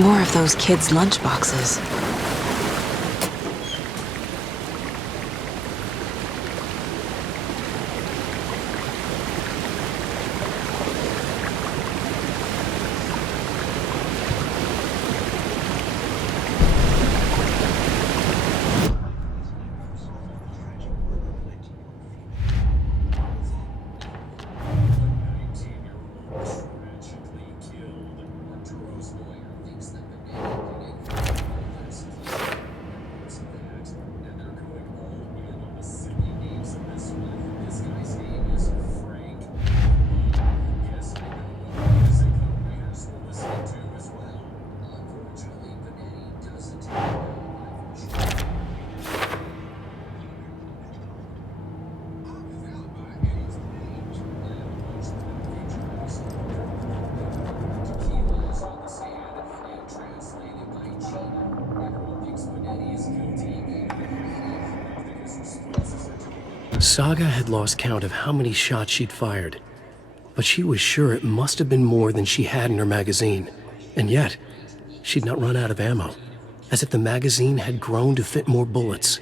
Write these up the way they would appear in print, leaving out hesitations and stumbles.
More of those kids' lunchboxes. Saga had lost count of how many shots she'd fired, but she was sure it must have been more than she had in her magazine. And yet, she'd not run out of ammo. As if the magazine had grown to fit more bullets.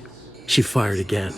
She fired again.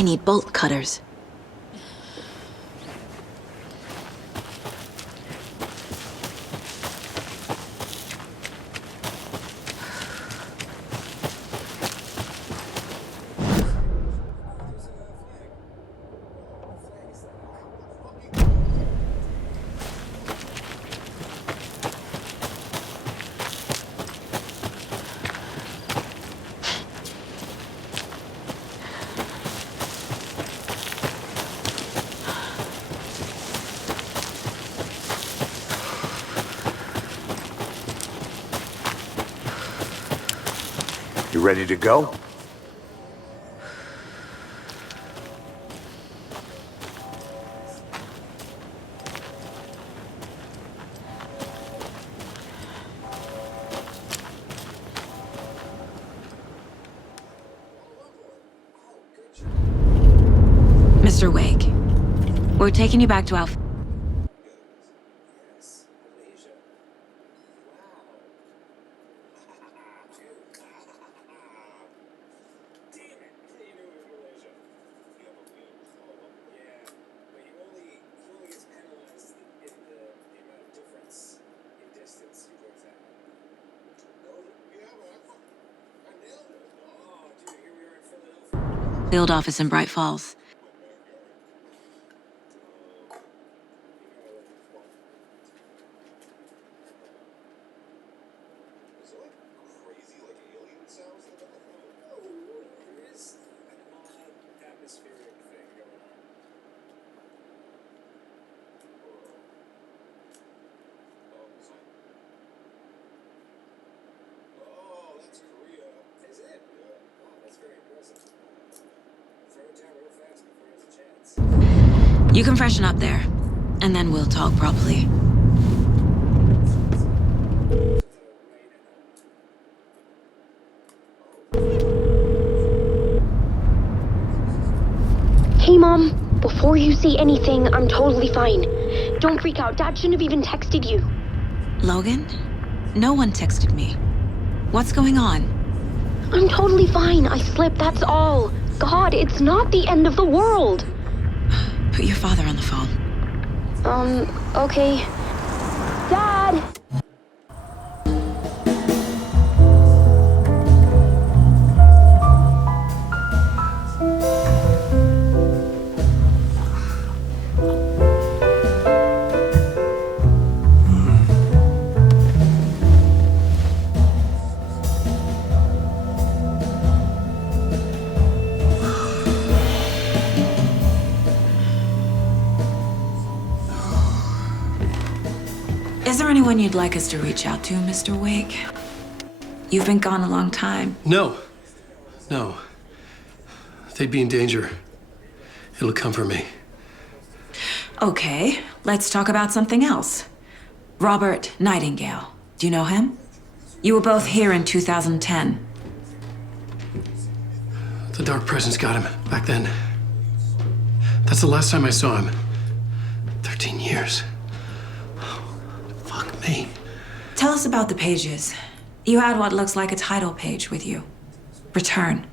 I need bolt cutters. You ready to go? Mr. Wake, we're taking you back to Alpha. Field office in Bright Falls. You can freshen up there, and then we'll talk properly. Hey, Mom. Before you say anything, I'm totally fine. Don't freak out. Dad shouldn't have even texted you. Logan? No one texted me. What's going on? I'm totally fine. I slipped, that's all. God, it's not the end of the world. Put your father on the phone. Okay. Dad! Is there anyone you'd like us to reach out to, Mr. Wake? You've been gone a long time. No. No. They'd be in danger. It'll come for me. Okay, let's talk about something else. Robert Nightingale. Do you know him? You were both here in 2010. The Dark Presence got him back then. That's the last time I saw him. 13 years. Fuck me. Tell us about the pages. You had what looks like a title page with you. Return.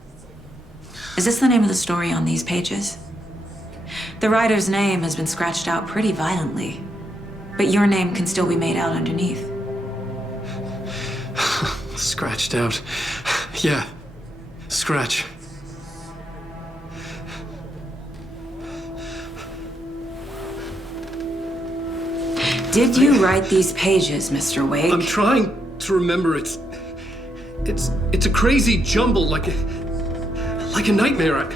Is this the name of the story on these pages? The writer's name has been scratched out pretty violently, but your name can still be made out underneath. Scratched out. Yeah. Scratch. Did you write these pages, Mr. Wake? I'm trying to remember. It's a crazy jumble, like a nightmare.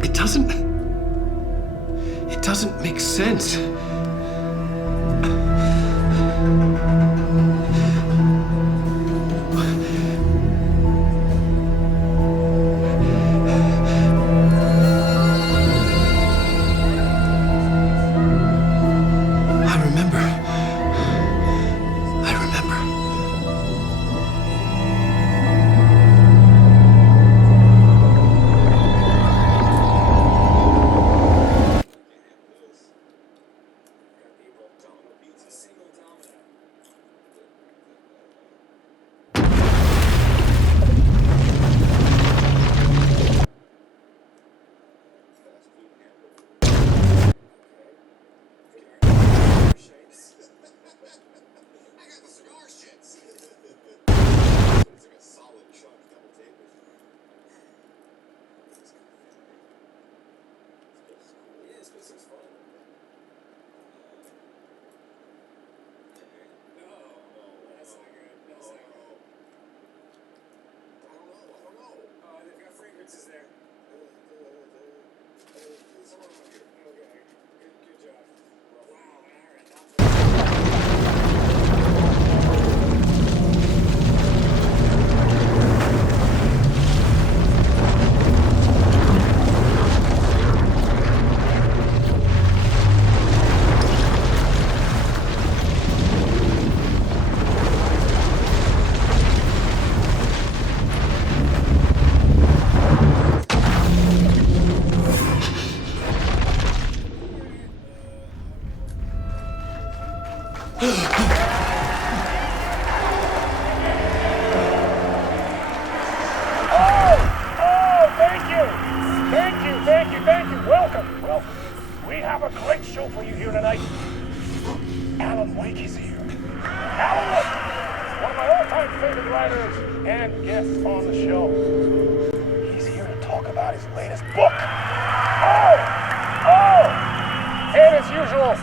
It doesn't make sense. favorite writers and guests on the show. He's here to talk about his latest book. And as usual,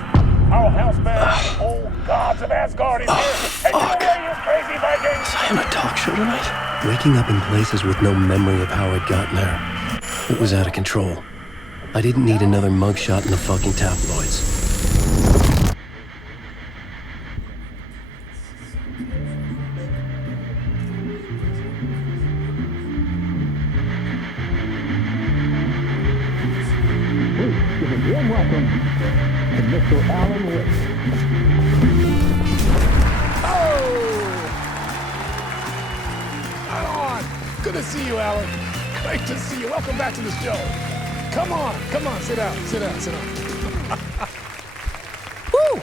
our house band, Old Gods of Asgard, is here. And you crazy Vikings! Was I on a talk show tonight? Waking up in places with no memory of how I'd gotten there. It was out of control. I didn't need another mugshot in the fucking tabloids. Give a warm welcome to Mr. Alan Wake. Oh! Good to see you, Alan. Great to see you. Welcome back to the show. Come on, sit down. Woo!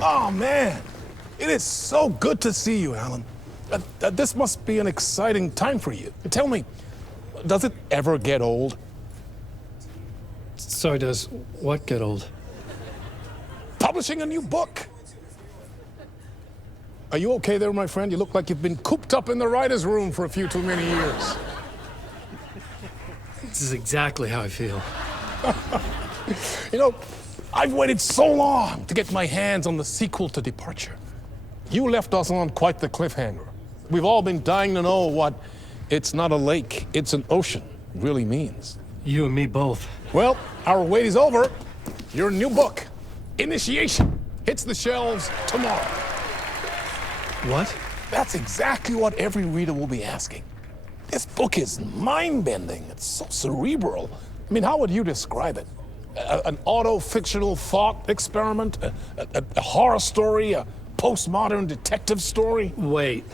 Oh, man. It is so good to see you, Alan. This must be an exciting time for you. Tell me, does it ever get old? So does what get old? Publishing a new book. Are you okay there, my friend? You look like you've been cooped up in the writer's room for a few too many years. This is exactly how I feel. You know, I've waited so long to get my hands on the sequel to Departure. You left us on quite the cliffhanger. We've all been dying to know what "it's not a lake, it's an ocean" really means. You and me both. Well, our wait is over. Your new book, Initiation, hits the shelves tomorrow. What? That's exactly what every reader will be asking. This book is mind-bending. It's so cerebral. I mean, how would you describe it? An auto-fictional thought experiment? A horror story? A postmodern detective story? Wait.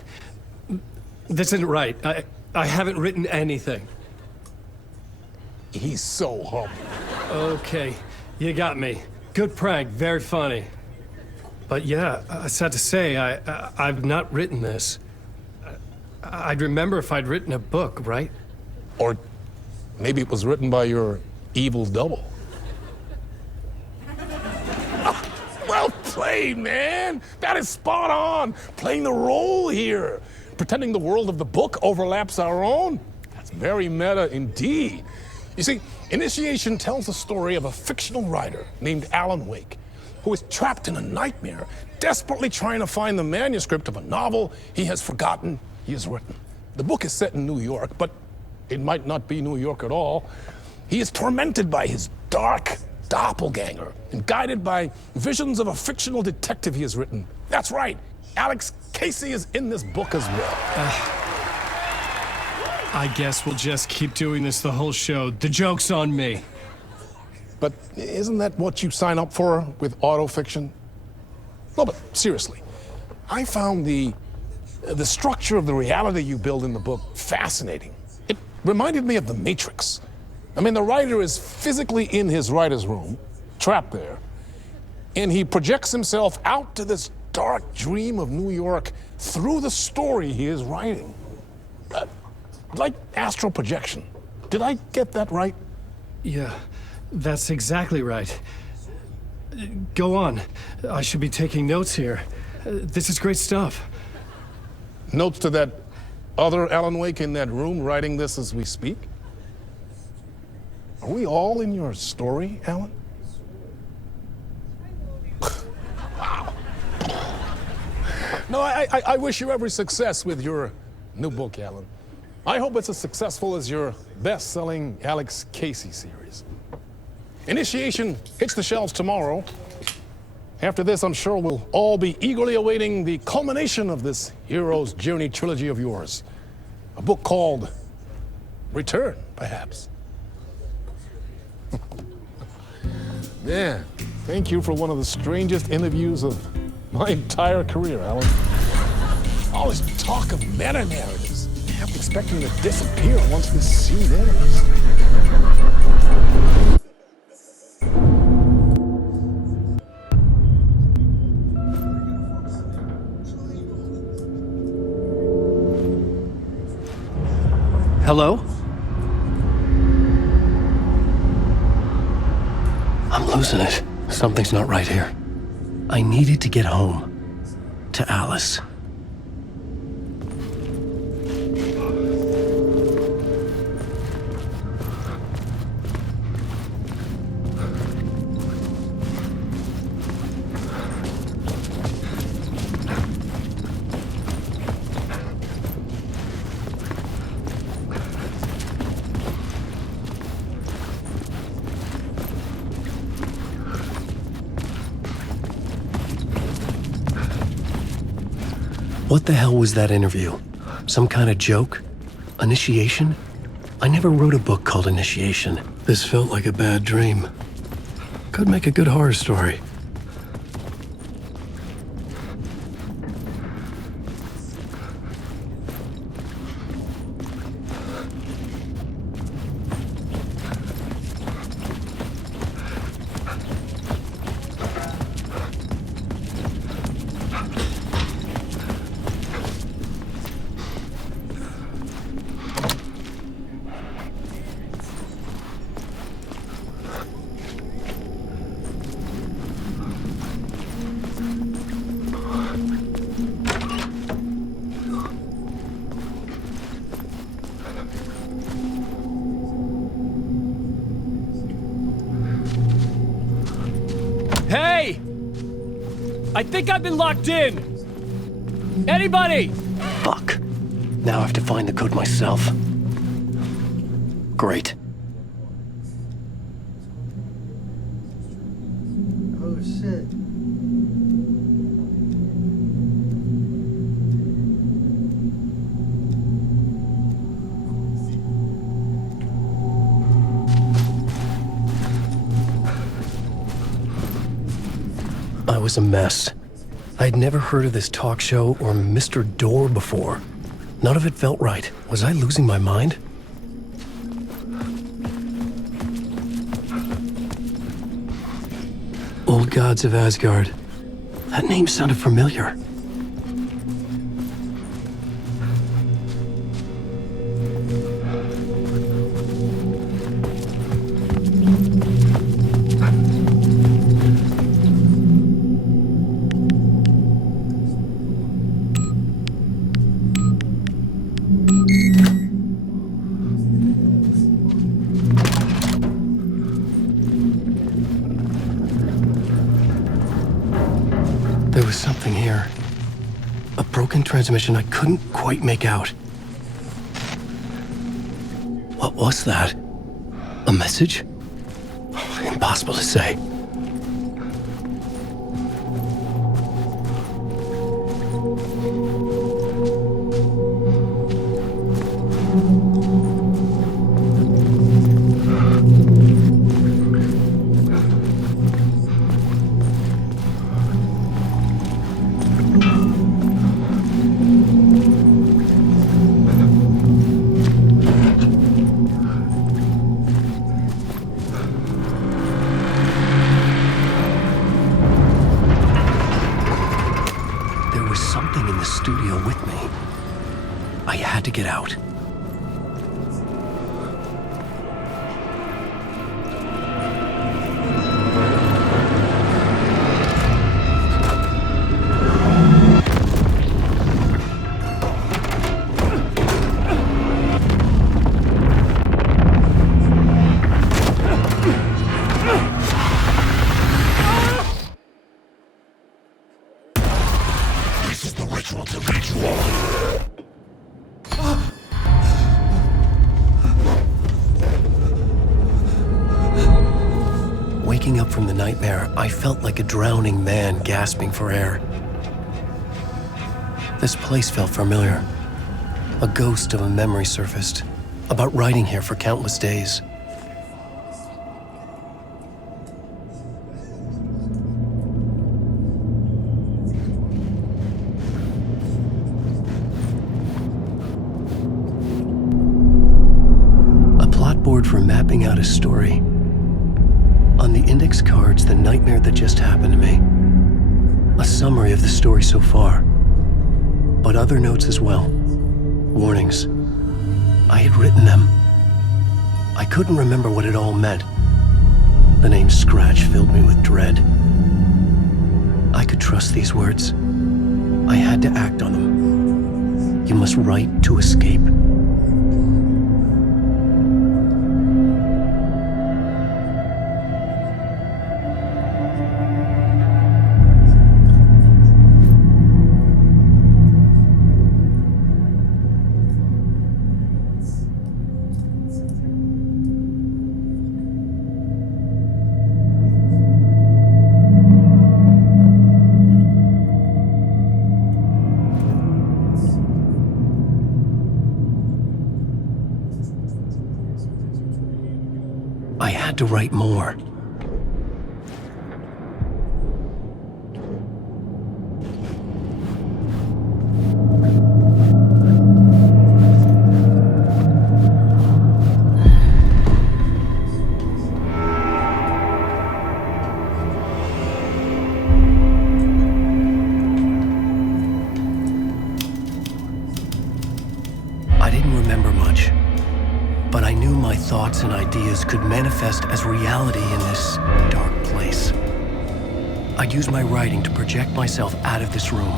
This isn't right. I haven't written anything. He's so humble. Okay, you got me. Good prank, very funny. But yeah, sad to say, I've not written this. I'd remember if I'd written a book, right? Or maybe it was written by your evil double. Well played, man. That is spot on. Playing the role here. Pretending the world of the book overlaps our own. That's very meta indeed. You see, Initiation tells the story of a fictional writer named Alan Wake, who is trapped in a nightmare, desperately trying to find the manuscript of a novel he has forgotten he has written. The book is set in New York, but it might not be New York at all. He is tormented by his dark doppelganger and guided by visions of a fictional detective he has written. That's right, Alex Casey is in this book as well. I guess we'll just keep doing this the whole show. The joke's on me. But isn't that what you sign up for with autofiction? No, but seriously, I found the structure of the reality you build in the book fascinating. It reminded me of The Matrix. I mean, the writer is physically in his writer's room, trapped there, and he projects himself out to this dark dream of New York through the story he is writing. Like astral projection. Did I get that right? Yeah, that's exactly right. Go on. I should be taking notes here. This is great stuff. Notes to that other Alan Wake in that room writing this as we speak? Are we all in your story, Alan? Wow. No, I wish you every success with your new book, Alan. I hope it's as successful as your best-selling Alex Casey series. Initiation hits the shelves tomorrow. After this, I'm sure we'll all be eagerly awaiting the culmination of this hero's journey trilogy of yours. A book called Return, perhaps. Yeah, thank you for one of the strangest interviews of my entire career, Alan. All this talk of meta-narratives. I'm expecting to disappear once this scene ends. Hello? I'm losing it. Something's not right here. I needed to get home. to Alice. What the hell was that interview? Some kind of joke? Initiation? I never wrote a book called Initiation. This felt like a bad dream. Could make a good horror story. Hey! I think I've been locked in! Anybody? Fuck. Now I have to find the code myself. Great. Oh shit. I was a mess. I had never heard of this talk show or Mr. Door before. None of it felt right. Was I losing my mind? Old Gods of Asgard. That name sounded familiar. There was something here. A broken transmission I couldn't quite make out. What was that? A message? Impossible to say. Something in the studio with me. I had to get out. Waking up from the nightmare, I felt like a drowning man gasping for air. This place felt familiar. A ghost of a memory surfaced, about riding here for countless days. A plot board for mapping out a story. On the index cards, the nightmare that just happened to me. A summary of the story so far. But other notes as well. Warnings. I had written them. I couldn't remember what it all meant. The name Scratch filled me with dread. I could trust these words. I had to act on them. You must write to escape. I had to write more. I didn't remember much, but I knew my thoughts and ideas could manifest as reality in this dark place. I'd use my writing to project myself out of this room,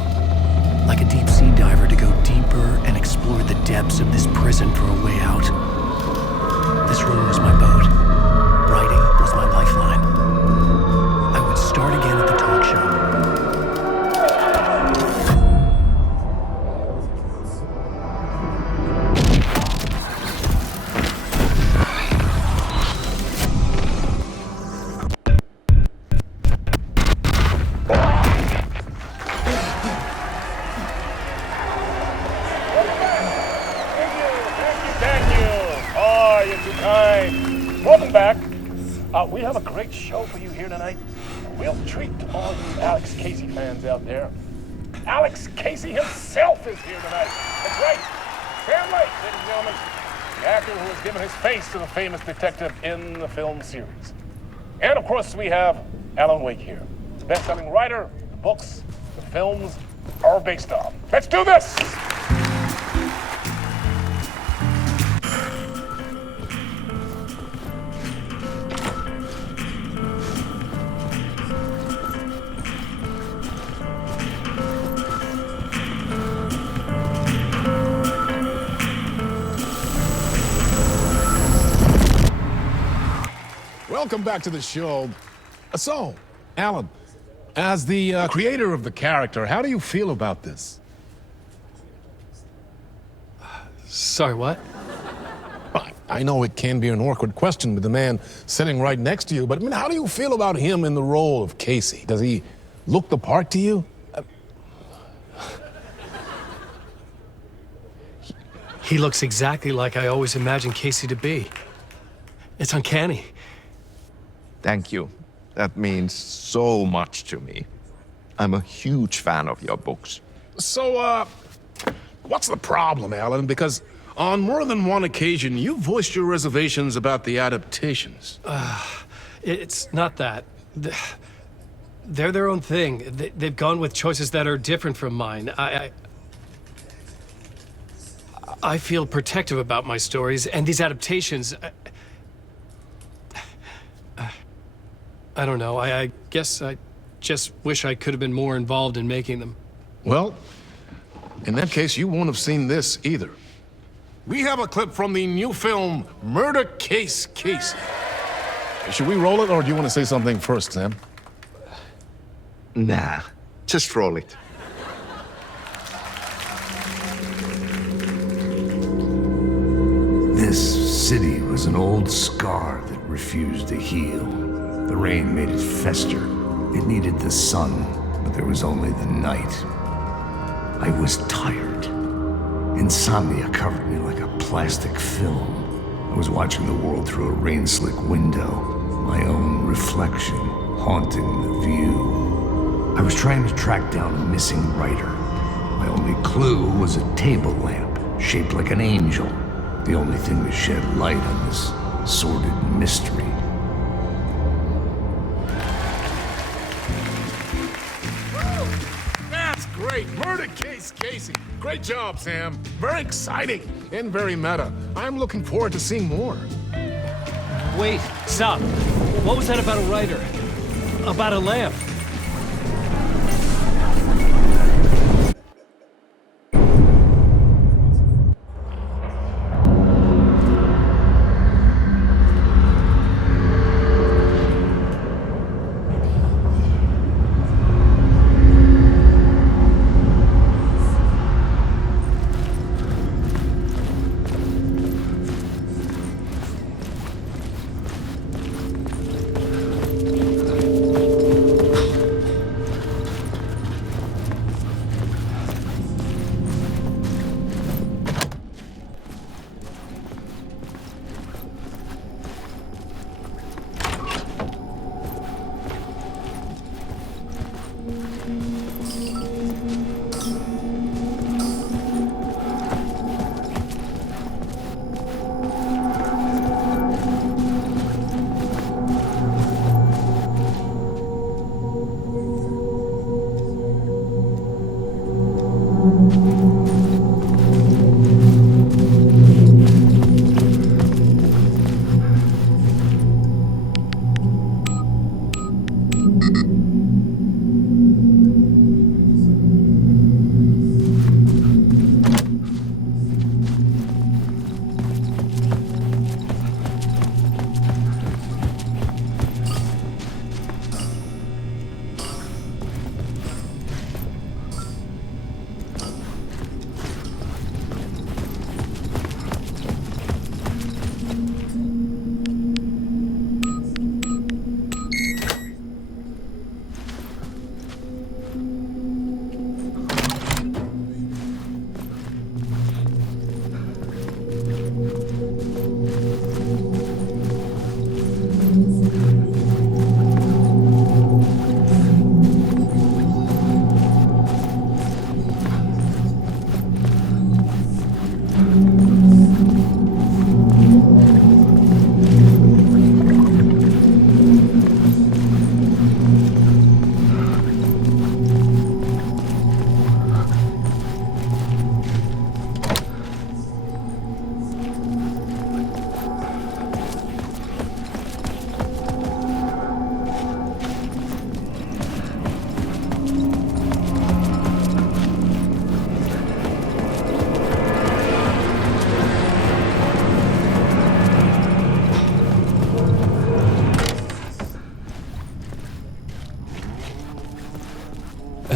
like a deep-sea diver to go deeper and explore the depths of this prison for a way out. This room was my boat. Writing was my lifeline. I would start again at the talk show. Welcome back. We have a great show for you here tonight. A real treat to all you Alex Casey fans out there. Alex Casey himself is here tonight. That's right. Sam Lake, ladies and gentlemen, the actor who has given his face to the famous detective in the film series. And of course, we have Alan Wake here, the best-selling writer, the books, the films are based on. Let's do this! Welcome back to the show. So, Alan, as the creator of the character, how do you feel about this? Sorry, what? I know it can be an awkward question with the man sitting right next to you, but I mean, how do you feel about him in the role of Casey? Does he look the part to you? He looks exactly like I always imagined Casey to be. It's uncanny. Thank you. That means so much to me. I'm a huge fan of your books. So, what's the problem, Alan? Because on more than one occasion, you voiced your reservations about the adaptations. It's not that. They're their own thing. They've gone with choices that are different from mine. I feel protective about my stories, and these adaptations... I don't know. I guess I just wish I could have been more involved in making them. Well, in that case, you won't have seen this either. We have a clip from the new film, Murder Case Casey. Should we roll it, or do you want to say something first, Sam? Nah, just roll it. This city was an old scar that refused to heal. The rain made it fester. It needed the sun, but there was only the night. I was tired. Insomnia covered me like a plastic film. I was watching the world through a rain-slick window, my own reflection haunting the view. I was trying to track down a missing writer. My only clue was a table lamp shaped like an angel, the only thing that shed light on this sordid mystery. That's great. Murder Case Casey. Great job, Sam. Very exciting and very meta. I'm looking forward to seeing more. Wait, stop. What was that about a writer? About a lamp?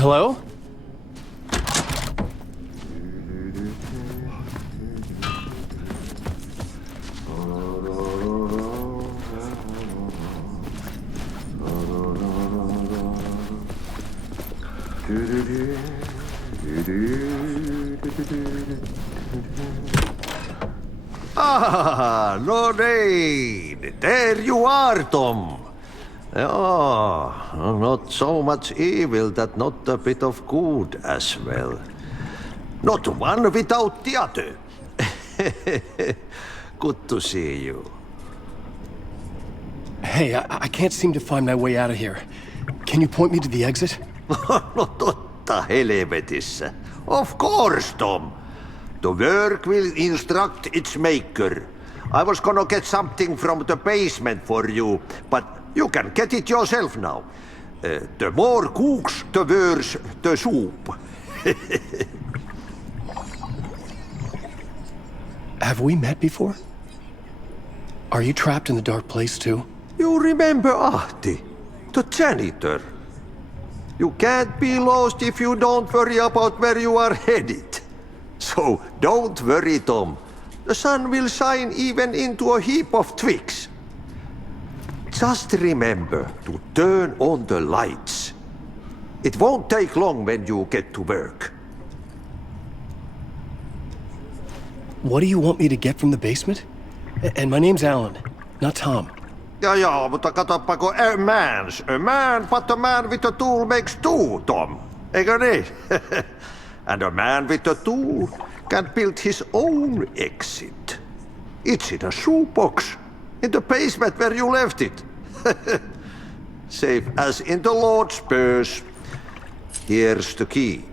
Hello? Ah, Lorraine! There you are, Tom! Oh, not so much evil that not a bit of good as well. Not one without the other. Good to see you. Hey, I can't seem to find my way out of here. Can you point me to the exit? No totta helvetissä. Of course, Tom. The work will instruct its maker. I was gonna get something from the basement for you, but you can get it yourself now. The more cooks, the worse the soup. Have we met before? Are you trapped in the dark place too? You remember Ahti, the janitor. You can't be lost if you don't worry about where you are headed. So don't worry, Tom. The sun will shine even into a heap of twigs. Just remember to turn on the lights. It won't take long when you get to work. What do you want me to get from the basement? And my name's Alan, not Tom. Ja, mutta katsopako a man, but a man with a tool makes two, Tom. Eikö niin? And a man with a tool can build his own exit. It's in a shoebox, in the basement where you left it. Safe as in the Lord's purse. Here's the key.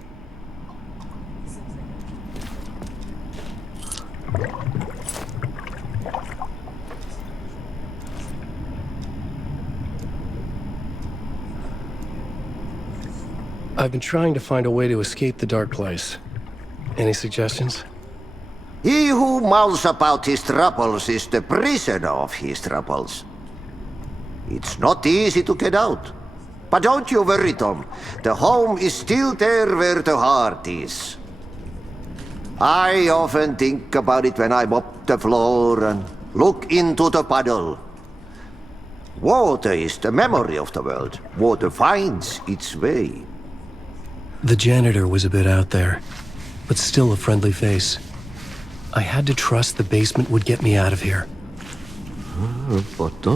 I've been trying to find a way to escape the dark place. Any suggestions? He who mouths about his troubles is the prisoner of his troubles. It's not easy to get out. But don't you worry, Tom. The home is still there where the heart is. I often think about it when I mop the floor and look into the puddle. Water is the memory of the world. Water finds its way. The janitor was a bit out there, but still a friendly face. I had to trust the basement would get me out of here. But